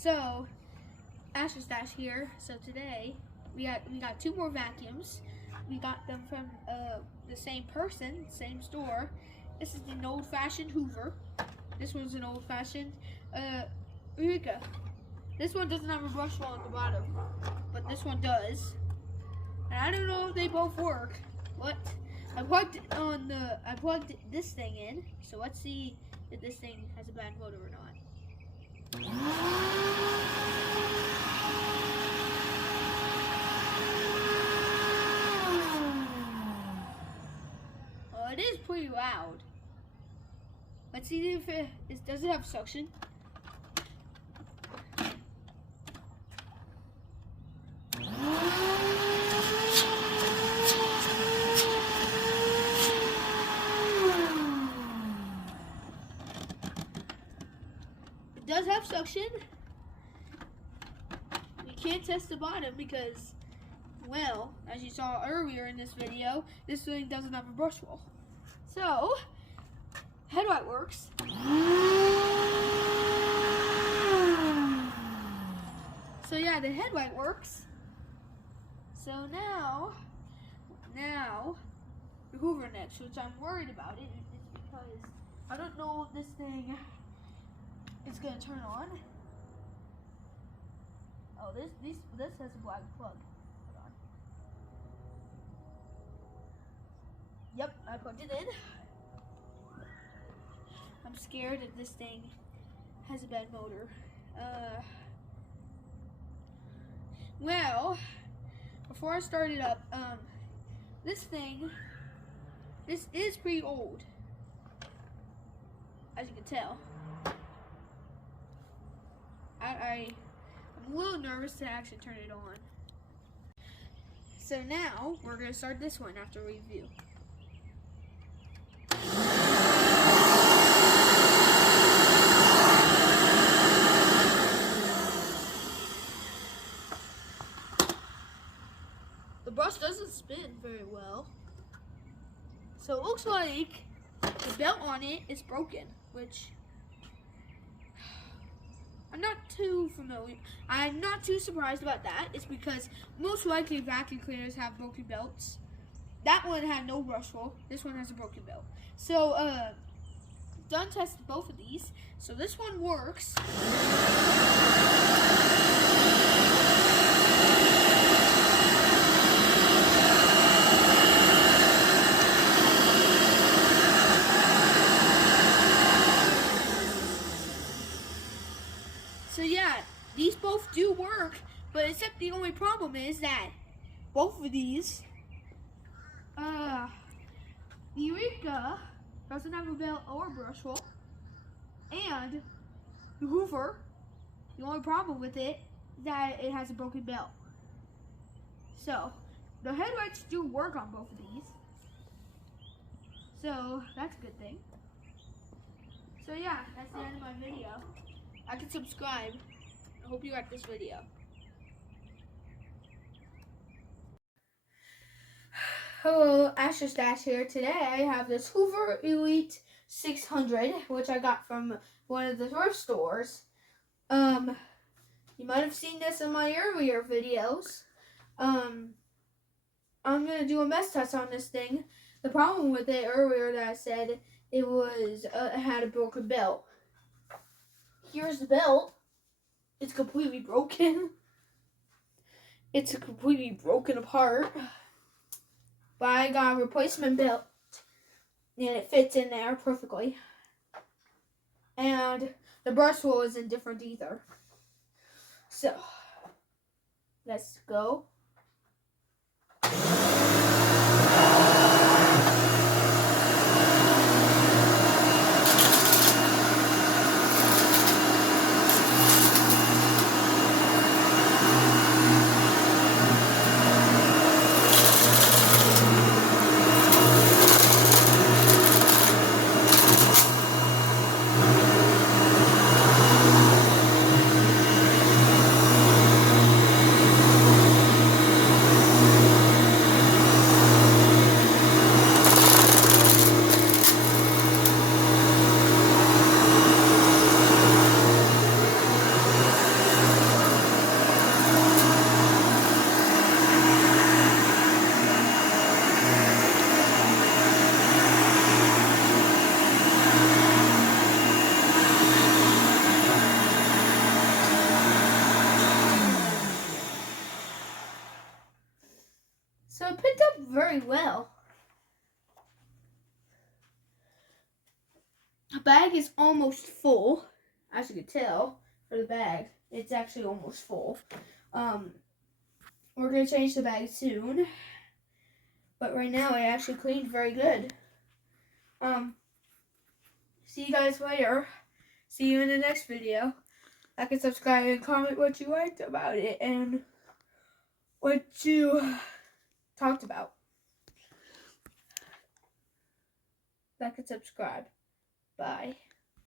So, Asher Stash here. So today we got 2 more vacuums. We got them from the same person, same store. This is an old-fashioned Hoover. This one's an old-fashioned Eureka. This one doesn't have a brush wall at the bottom, but this one does. And I don't know if they both work. What? I plugged this thing in. So let's see if this thing has a bad motor or not. Well, it is pretty loud. Let's see if does it have suction? It does have suction. We can't test the bottom because, well, as you saw earlier in this video, this thing doesn't have a brush wall. So, headlight works. So yeah, the headlight works. So now the Hoover next, which I'm worried about it, is because I don't know if this thing is gonna turn on. Oh, this has a black plug. Hold on. Yep, I plugged it in. I'm scared that this thing has a bad motor. Well, before I start it up, this is pretty old, as you can tell. I'm a little nervous to actually turn it on. So now, we're going to start this one after review. The brush doesn't spin very well. So it looks like the belt on it is broken, which I'm not too familiar. I'm not too surprised about that. It's because most likely vacuum cleaners have broken belts. That one had no brush roll. This one has a broken belt. So, done tested both of these. So this one works. So yeah, these both do work, but except the only problem is that both of these, the Eureka doesn't have a belt or brush roll, and the Hoover, the only problem with it is that it has a broken belt. So the headlights do work on both of these, so that's a good thing. So yeah, that's the end of my video. I can subscribe. I hope you like this video. Hello, Asher Stash here. Today I have this Hoover Elite 600, which I got from one of the thrift stores. You might have seen this in my earlier videos. I'm gonna do a mess test on this thing. The problem with it earlier that I said it was it had a broken belt. Here's the belt. It's completely broken. It's completely broken apart. But I got a replacement belt and it fits in there perfectly. And the brush roll isn't different either. So, let's go. it picked up very well. The bag is almost full, as you can tell for the bag. It's actually almost full. We're gonna change the bag soon, but right now it actually cleaned very good. See you guys later. See you in the next video. Like and subscribe and comment what you liked about it and what you talked about. Like and subscribe. Bye.